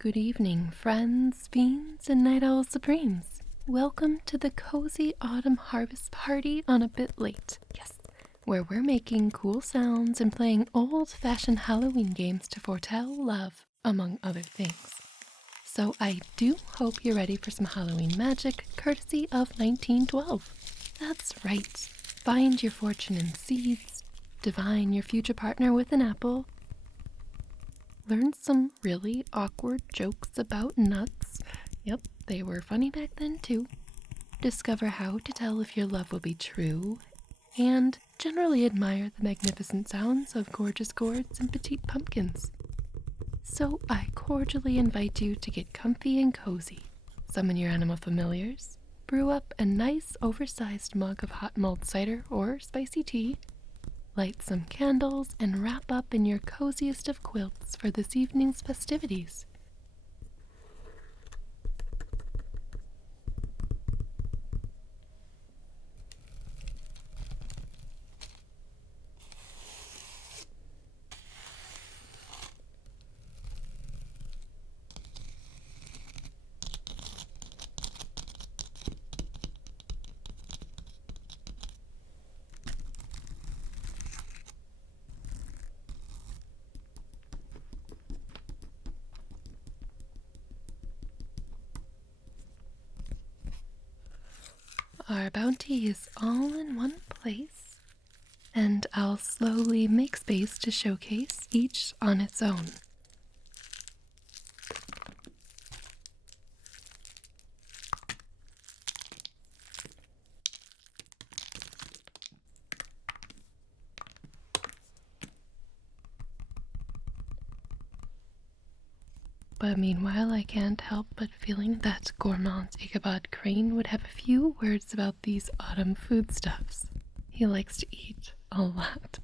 Good evening, friends, fiends, and night owl supremes. Welcome to the cozy autumn harvest party on abitlate. Yes, where we're making cool sounds and playing old-fashioned Halloween games to foretell love, among other things. So I do hope you're ready for some Halloween magic, courtesy of 1912. That's right. Find your fortune in seeds, divine your future partner with an apple, learn some really awkward jokes about nuts. Yep, they were funny back then too. Discover how to tell if your love will be true, and generally admire the magnificent sounds of gorgeous gourds and petite pumpkins. So I cordially invite you to get comfy and cozy, summon your animal familiars, brew up a nice oversized mug of hot mulled cider or spicy tea, light some candles, and wrap up in your coziest of quilts for this evening's festivities. Our bounty is all in one place, and I'll slowly make space to showcase each on its own. But meanwhile, I can't help but feeling that gourmand Ichabod Crane would have a few words about these autumn foodstuffs. He likes to eat a lot.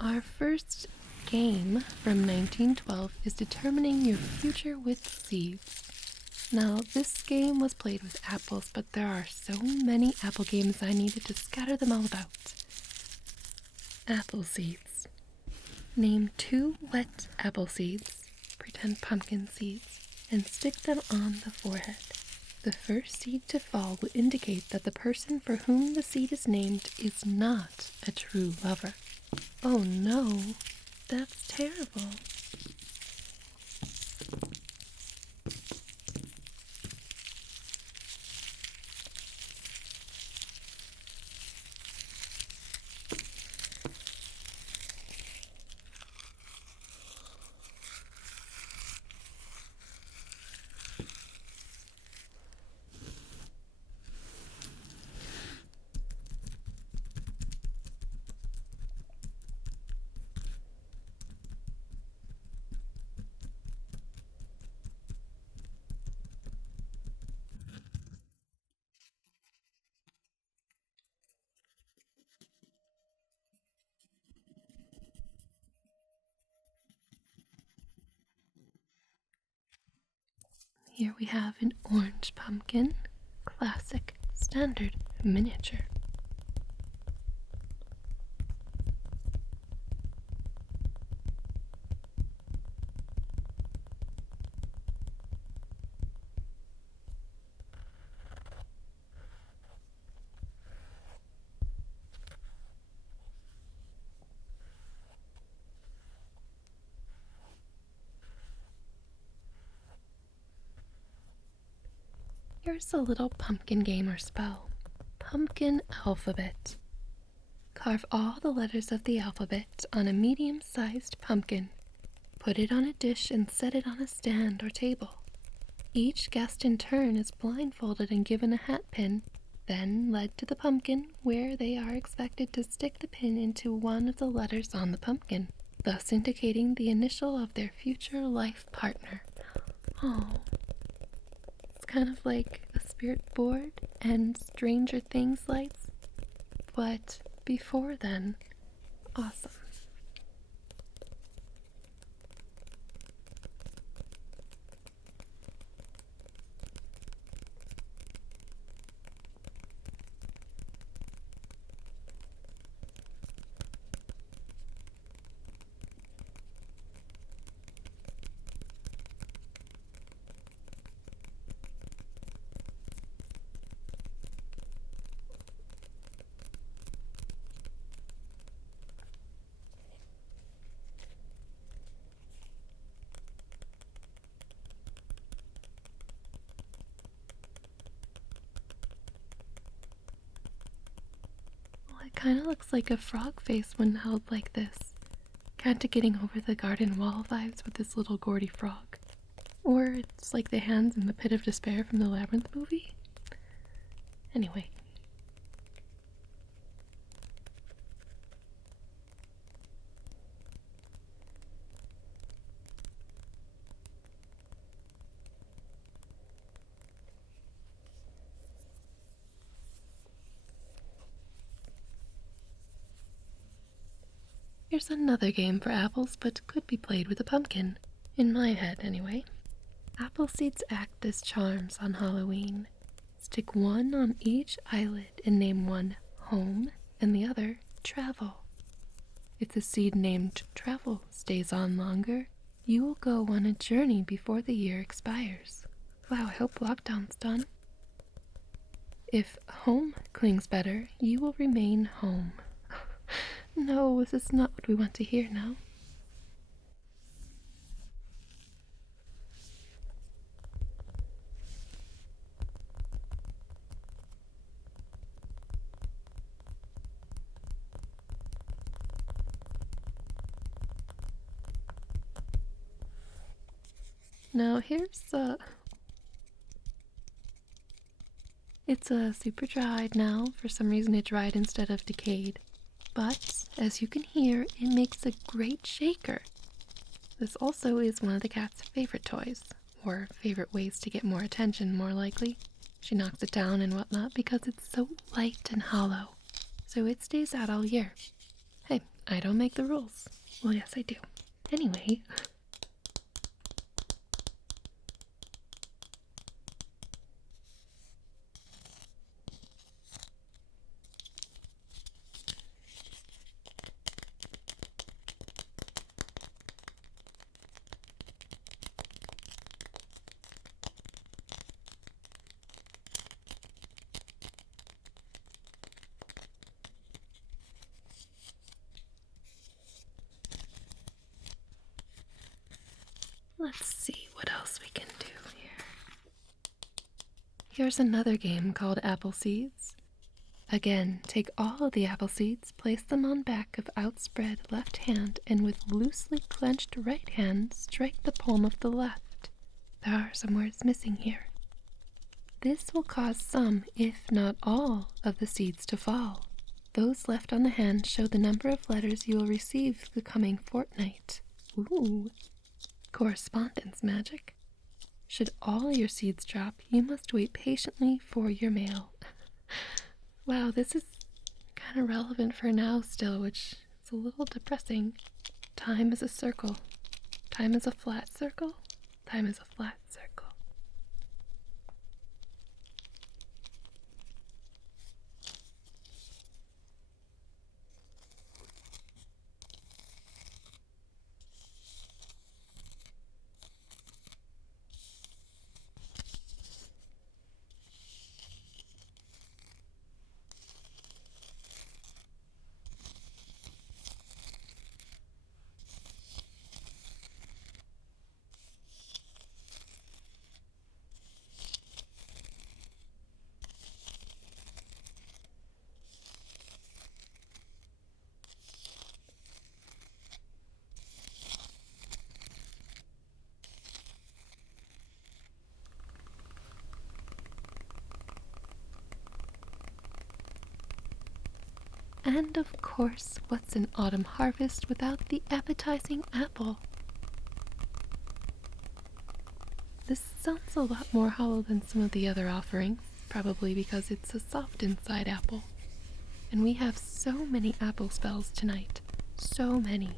Our first game from 1912 is determining your future with seeds. Now, this game was played with apples, but there are so many apple games I needed to scatter them all about. Apple seeds. Name 2 wet apple seeds, pretend pumpkin seeds, and stick them on the forehead. The first seed to fall will indicate that the person for whom the seed is named is not a true lover. Oh no, that's terrible. Here we have an orange pumpkin, classic, standard, miniature. Here's a little pumpkin game or spell. Pumpkin alphabet. Carve all the letters of the alphabet on a medium-sized pumpkin. Put it on a dish and set it on a stand or table. Each guest in turn is blindfolded and given a hat pin, then led to the pumpkin where they are expected to stick the pin into one of the letters on the pumpkin, thus indicating the initial of their future life partner. Oh. Kind of like a spirit board and Stranger Things lights, but before then. Awesome. It kind of looks like a frog face when held like this. Kinda getting over the garden wall vibes with this little Gourdy frog. Or it's like the hands in the pit of despair from the Labyrinth movie. Anyway. Here's another game for apples, but could be played with a pumpkin. In my head, anyway. Apple seeds act as charms on Halloween. Stick one on each eyelid and name one home and the other travel. If the seed named travel stays on longer, you will go on a journey before the year expires. Wow, I hope lockdown's done. If home clings better, you will remain home. No, this is not what we want to hear now. Now here's it's super dried now. For some reason it dried instead of decayed. But, as you can hear, it makes a great shaker. This also is one of the cat's favorite toys, or favorite ways to get more attention, more likely. She knocks it down and whatnot because it's so light and hollow, so it stays out all year. Hey, I don't make the rules. Well, yes, I do. Anyway. Let's see what else we can do here. Here's another game called Apple Seeds. Again, take all of the apple seeds, place them on back of outspread left hand, and with loosely clenched right hand, strike the palm of the left. There are some words missing here. This will cause some, if not all, of the seeds to fall. Those left on the hand show the number of letters you will receive the coming fortnight. Ooh, correspondence magic. Should all your seeds drop, you must wait patiently for your mail. Wow, this is kind of relevant for now still, which is a little depressing. Time is a circle. Time is a flat circle. Time is a flat circle. And of course, what's an autumn harvest without the appetizing apple? This sounds a lot more hollow than some of the other offerings, probably because it's a soft inside apple. And we have so many apple spells tonight. So many.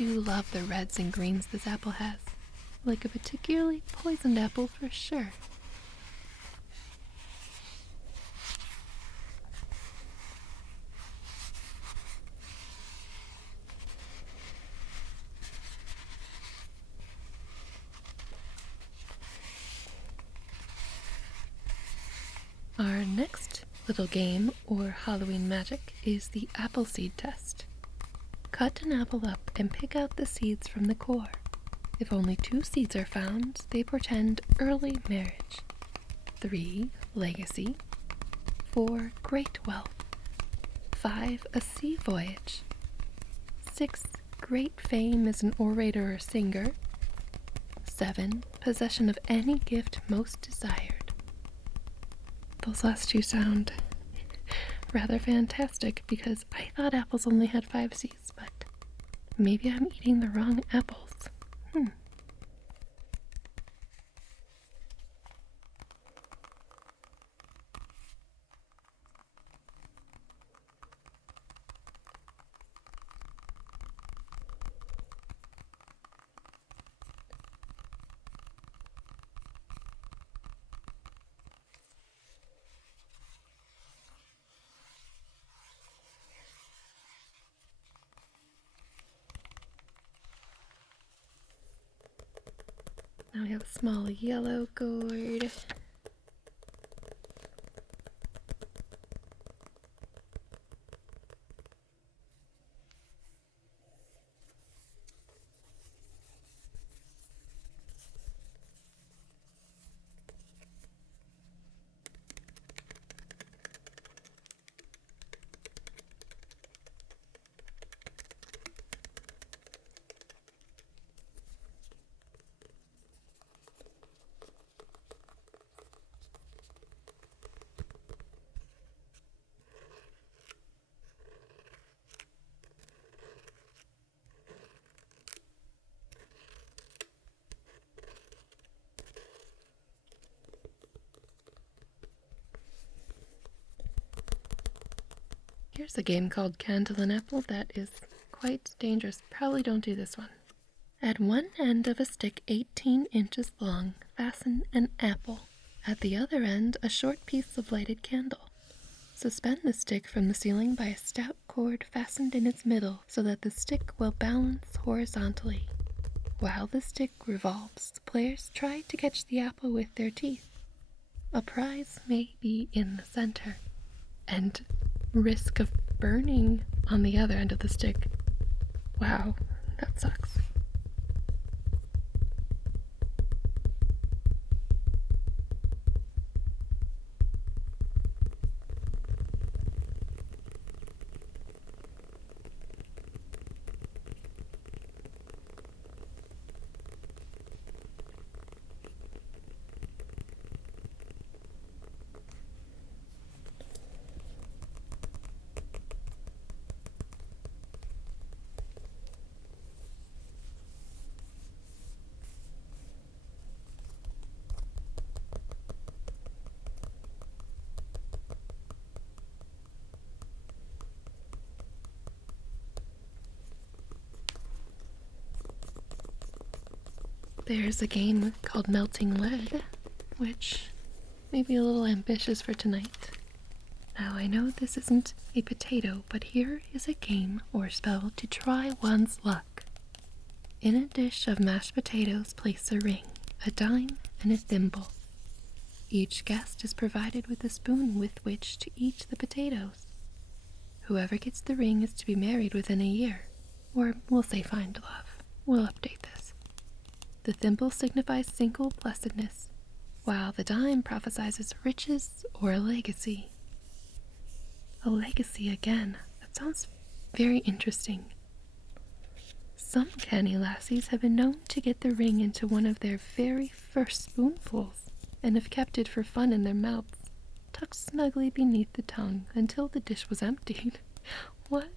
I do love the reds and greens this apple has. Like a particularly poisoned apple for sure. Our next little game, or Halloween magic, is the apple seed test. Cut an apple up and pick out the seeds from the core. If only 2 seeds are found, they portend early marriage. 3, legacy. 4, great wealth. 5, a sea voyage. 6, great fame as an orator or singer. 7, possession of any gift most desired. Those last 2 sound rather fantastic because I thought apples only had 5 seeds, but maybe I'm eating the wrong apples. Now we have a small yellow gourd. Here's a game called Candle and Apple that is quite dangerous. Probably don't do this one. At one end of a stick 18 inches long, fasten an apple. At the other end, a short piece of lighted candle. Suspend the stick from the ceiling by a stout cord fastened in its middle so that the stick will balance horizontally. While the stick revolves, the players try to catch the apple with their teeth. A prize may be in the center, and risk of burning on the other end of the stick. Wow, that sucks. There's a game called Melting Lead, which may be a little ambitious for tonight. Now, I know this isn't a potato, but here is a game or spell to try one's luck. In a dish of mashed potatoes, place a ring, a dime, and a thimble. Each guest is provided with a spoon with which to eat the potatoes. Whoever gets the ring is to be married within a year, or we'll say find love. We'll update this. The thimble signifies single blessedness, while the dime prophesies riches or a legacy. A legacy again. That sounds very interesting. Some canny lassies have been known to get the ring into one of their very first spoonfuls, and have kept it for fun in their mouths, tucked snugly beneath the tongue until the dish was emptied. What?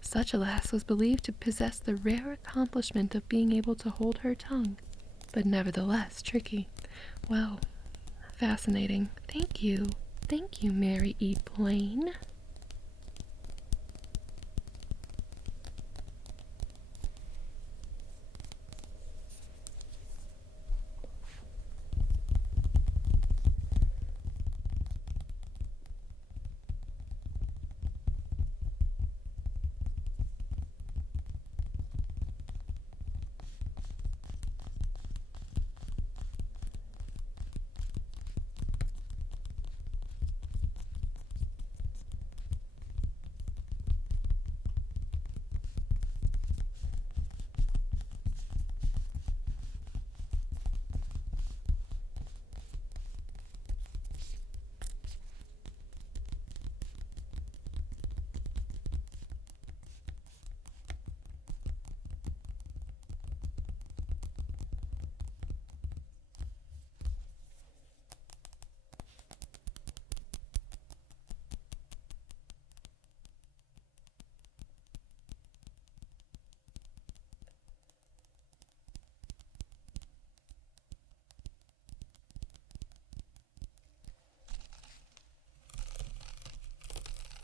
Such a lass was believed to possess the rare accomplishment of being able to hold her tongue, but nevertheless tricky. Well, fascinating. Thank you. Thank you, Mary E. Blaine.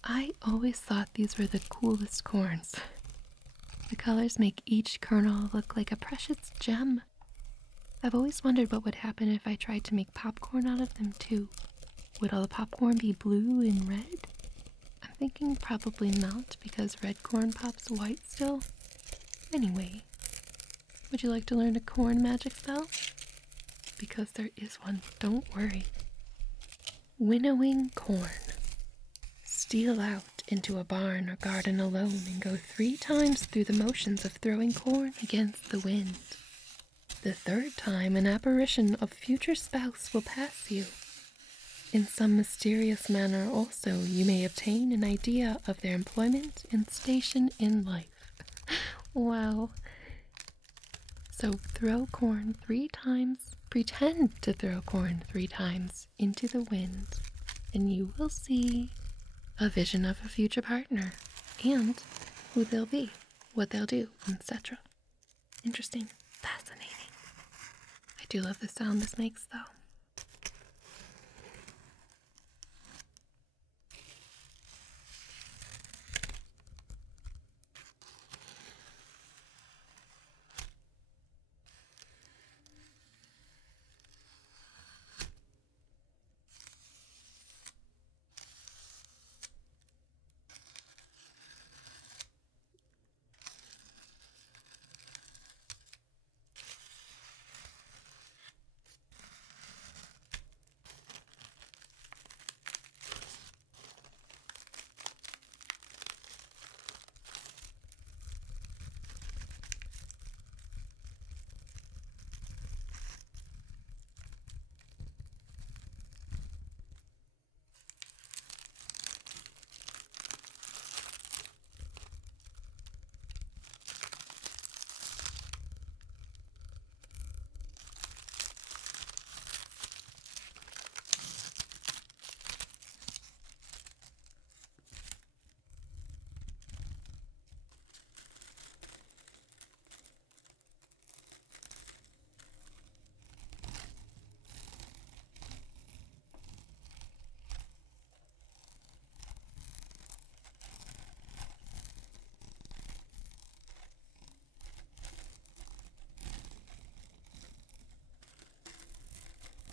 I always thought these were the coolest corns. The colors make each kernel look like a precious gem. I've always wondered what would happen if I tried to make popcorn out of them too. Would all the popcorn be blue and red? I'm thinking probably not, because red corn pops white still. Anyway, would you like to learn a corn magic spell? Because there is one, don't worry. Winnowing corn. Steal out into a barn or garden alone and go 3 times through the motions of throwing corn against the wind. The 3rd time, an apparition of future spouse will pass you. In some mysterious manner also, you may obtain an idea of their employment and station in life. Wow. So throw corn 3 times, pretend to throw corn 3 times into the wind, and you will see a vision of a future partner, and who they'll be, what they'll do, etc. Interesting. Fascinating. I do love the sound this makes, though.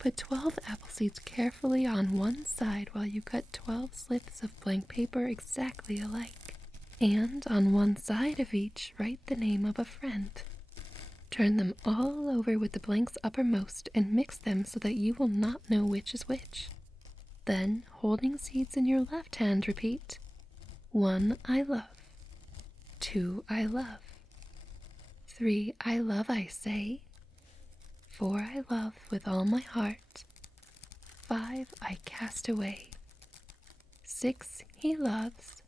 Put 12 apple seeds carefully on one side while you cut 12 slips of blank paper exactly alike. And on one side of each, write the name of a friend. Turn them all over with the blanks uppermost and mix them so that you will not know which is which. Then, holding seeds in your left hand, repeat, 1 I love, 2 I love, 3 I love I say, 4 I love with all my heart, 5 I cast away, 6 he loves,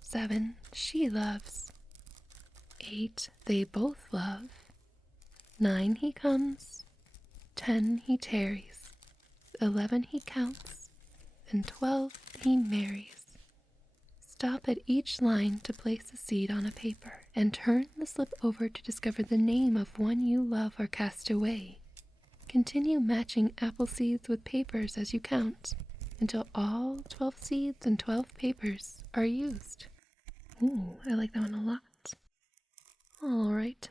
7 she loves, 8 they both love, 9 he comes, 10 he tarries, 11 he counts, and 12 he marries. Stop at each line to place a seed on a paper, and turn the slip over to discover the name of one you love or cast away. Continue matching apple seeds with papers as you count, until all 12 seeds and 12 papers are used. Ooh, I like that one a lot. All right.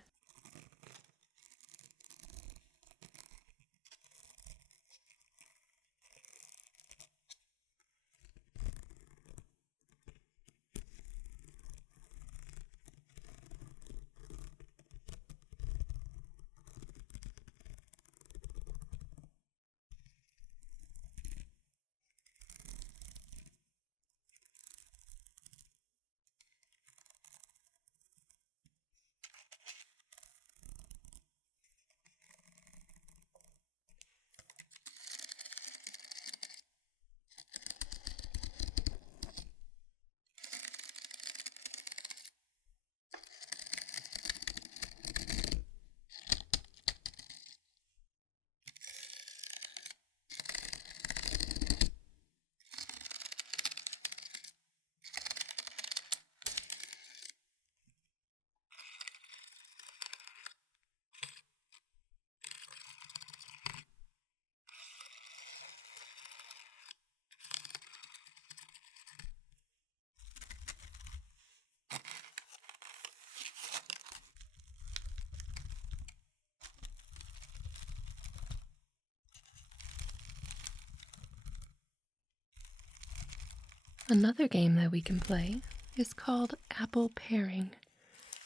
Another game that we can play is called apple pairing.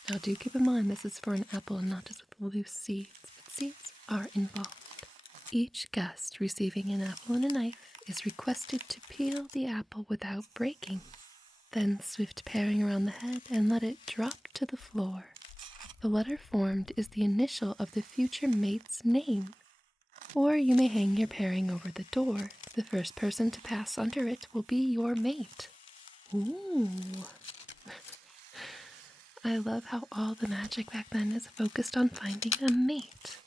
Now do keep in mind this is for an apple and not just with loose seeds, but seeds are involved. Each guest receiving an apple and a knife is requested to peel the apple without breaking. Then swift paring around the head and let it drop to the floor. The letter formed is the initial of the future mate's name. Or you may hang your pairing over the door. The first person to pass under it will be your mate. Ooh. I love how all the magic back then is focused on finding a mate.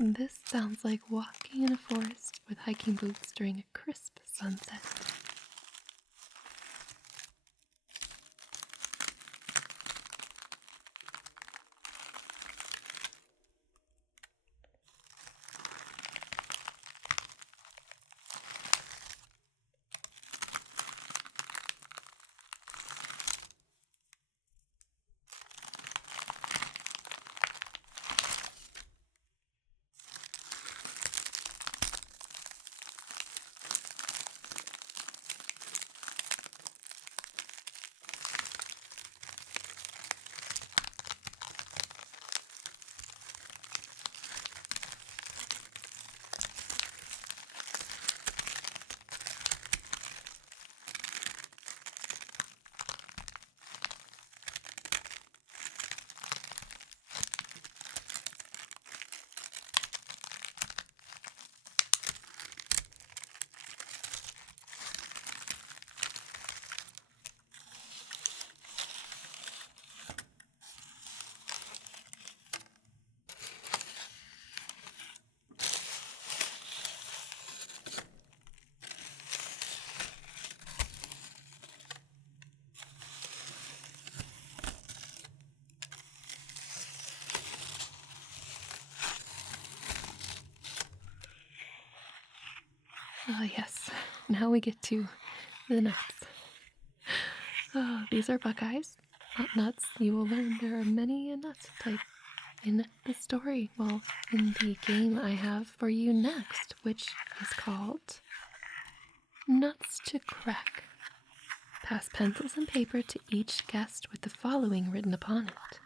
This sounds like walking in a forest with hiking boots during a crisp sunset. Ah, yes. Now we get to the nuts. Oh, these are Buckeyes, not nuts. You will learn there are many a nut type in the story. Well, in the game I have for you next, which is called Nuts to Crack. Pass pencils and paper to each guest with the following written upon it.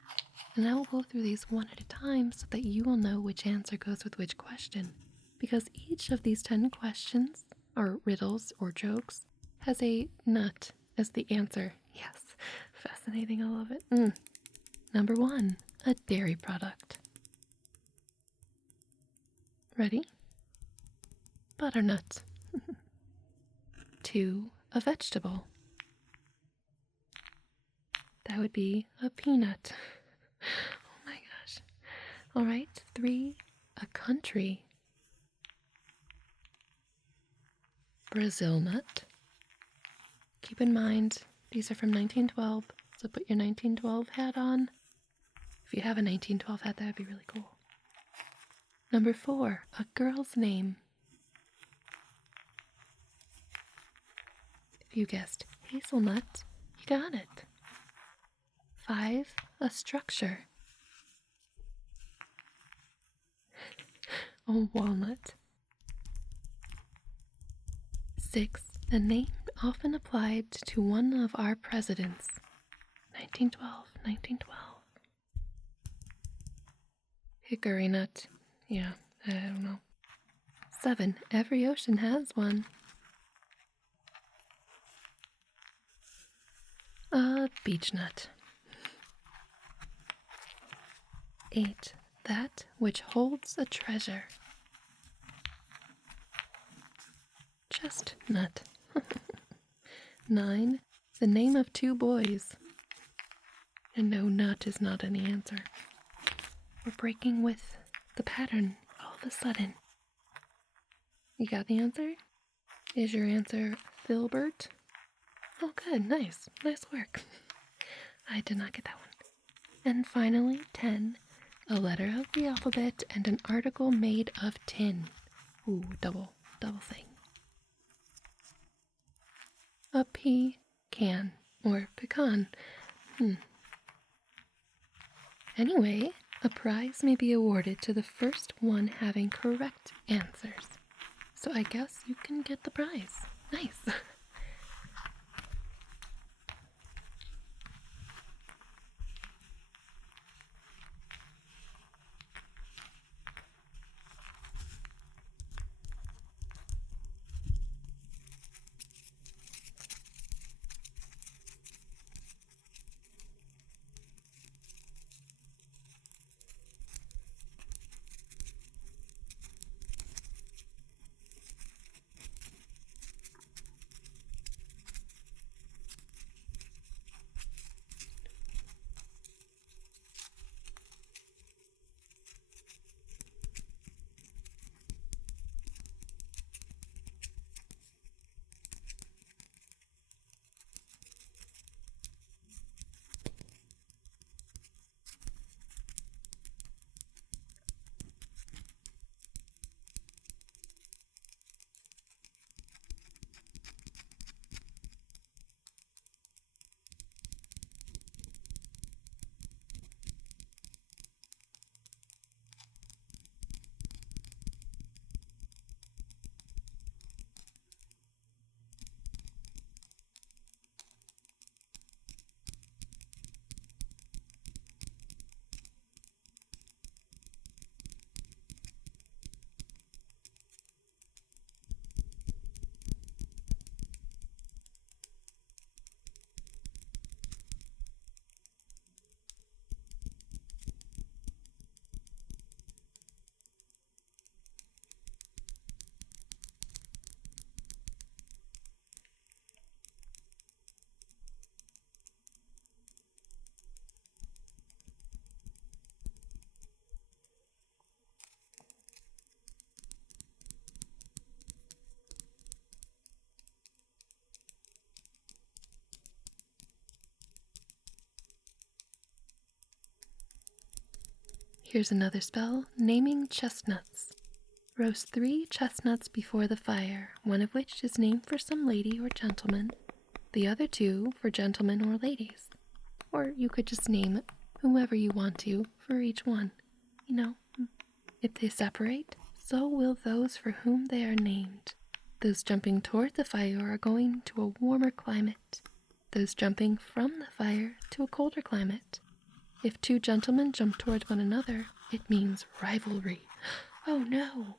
And I will go through these one at a time so that you will know which answer goes with which question. Because each of these 10 questions, or riddles or jokes, has a nut as the answer. Yes, fascinating, I love it. Number 1, a dairy product. Ready? Butternut. 2, a vegetable. That would be a peanut. Oh my gosh. All right, 3, a country. Brazil nut. Keep in mind, these are from 1912, so put your 1912 hat on. If you have a 1912 hat, that would be really cool. Number 4, a girl's name. If you guessed hazelnut, you got it. 5, a structure. A walnut. 6, a name often applied to one of our presidents. 1912. Hickory nut. Yeah, I don't know. 7, every ocean has one. A beech nut. 8, that which holds a treasure. Chestnut. 9, the name of 2 boys. And no, nut is not any answer. We're breaking with the pattern all of a sudden. You got the answer? Is your answer Filbert? Oh, good. Nice work. I did not get that one. And finally, 10, a letter of the alphabet and an article made of tin. Ooh, double thing. A pecan or pecan. Anyway, a prize may be awarded to the first one having correct answers. So I guess you can get the prize. Nice. Here's another spell, naming chestnuts. Roast 3 chestnuts before the fire, one of which is named for some lady or gentleman, the other 2 for gentlemen or ladies. Or you could just name whoever you want to for each one. You know, if they separate, so will those for whom they are named. Those jumping toward the fire are going to a warmer climate. Those jumping from the fire to a colder climate. If 2 gentlemen jump toward one another, it means rivalry. Oh no!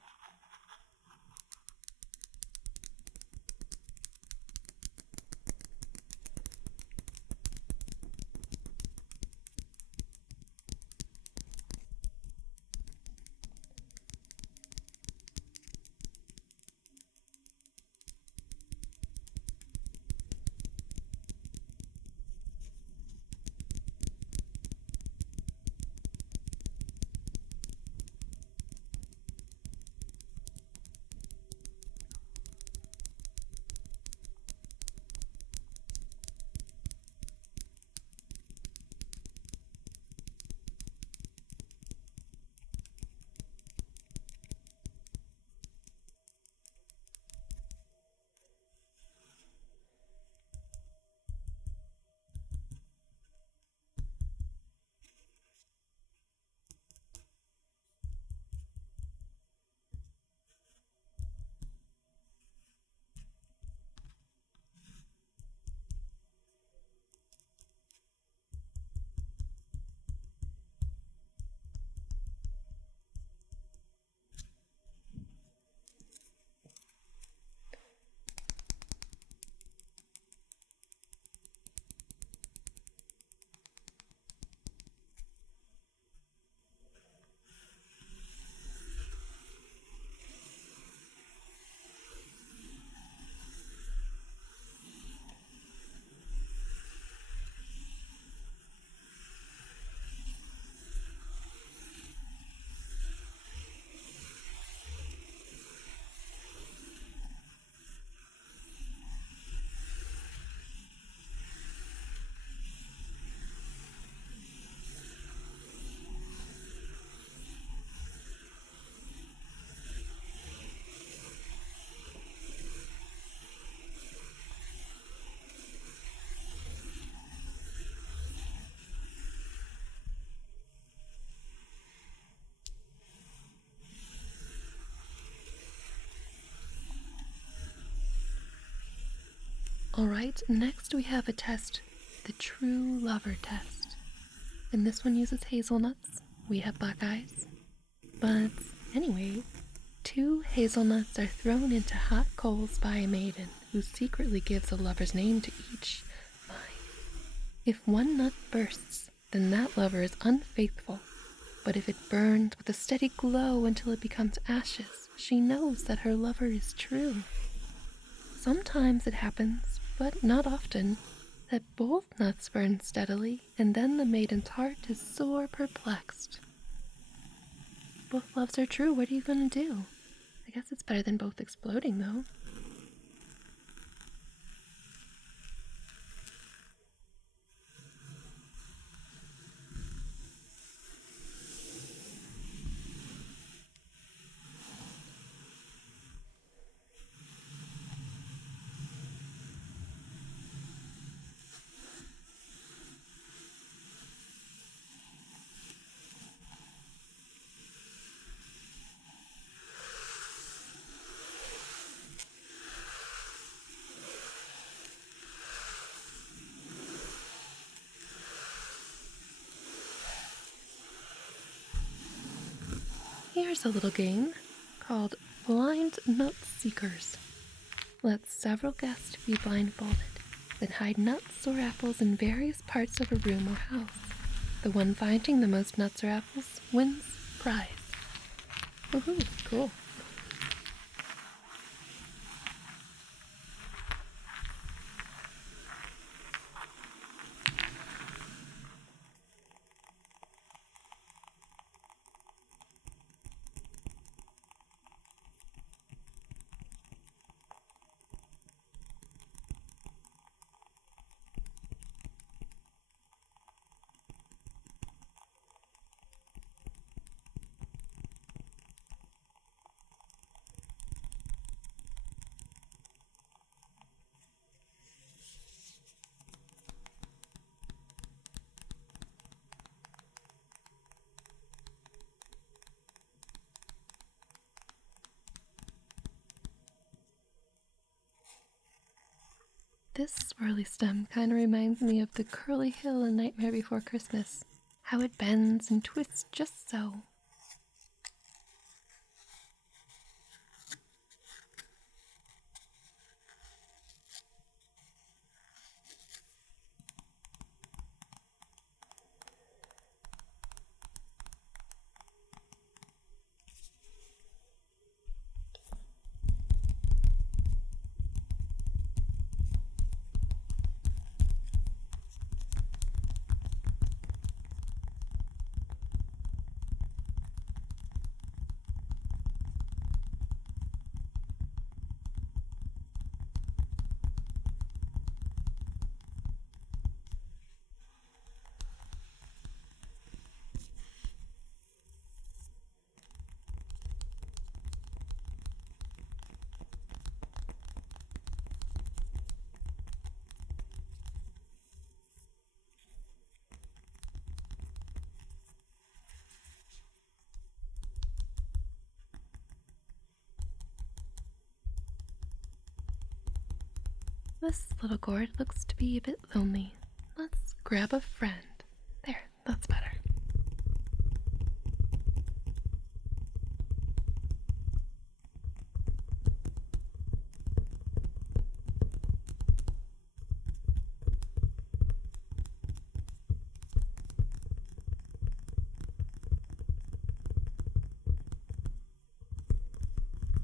Alright, next we have a test, the True Lover test. And this one uses hazelnuts. We have Buckeyes. But anyway, 2 hazelnuts are thrown into hot coals by a maiden who secretly gives a lover's name to each. If one nut bursts, then that lover is unfaithful. But if it burns with a steady glow until it becomes ashes, she knows that her lover is true. Sometimes it happens, but not often, that both nuts burn steadily, and then the maiden's heart is sore perplexed. Both loves are true, what are you gonna do? I guess it's better than both exploding, though. Here's a little game called Blind Nut Seekers. Let several guests be blindfolded, then hide nuts or apples in various parts of a room or house. The one finding the most nuts or apples wins prize. Woohoo, cool. This swirly stem kind of reminds me of the curly hill in Nightmare Before Christmas. How it bends and twists just so. This little gourd looks to be a bit lonely. Let's grab a friend. There, that's better.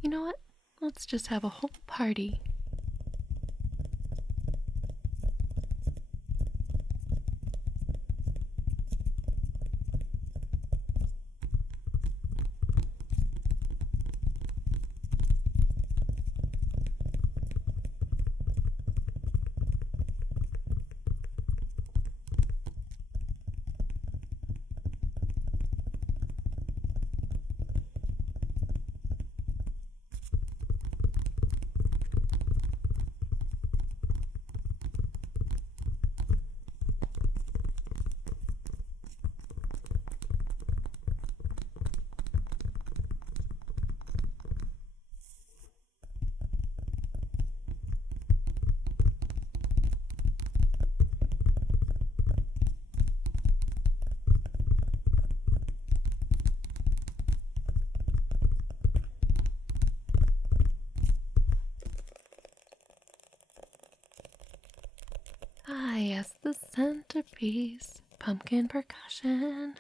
You know what? Let's just have a whole party. Ah, yes, the centerpiece. Pumpkin percussion.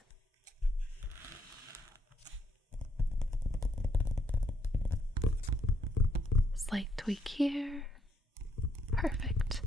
Slight tweak here. Perfect.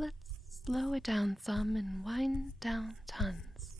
let's slow it down some and wind down tons.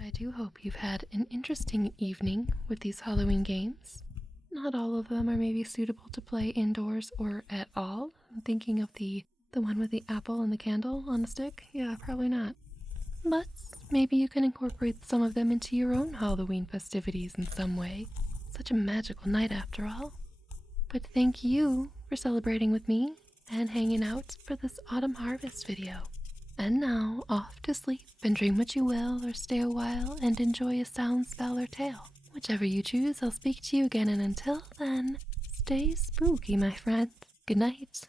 I do hope you've had an interesting evening with these Halloween games. Not all of them are maybe suitable to play indoors or at all. I'm thinking of the one with the apple and the candle on a stick. Yeah, probably not. But maybe you can incorporate some of them into your own Halloween festivities in some way. Such a magical night after all. But thank you for celebrating with me and hanging out for this autumn harvest video. And now, off to sleep and dream what you will, or stay a while and enjoy a sound spell or tale. Whichever you choose, I'll speak to you again, and until then, stay spooky, my friend. Good night.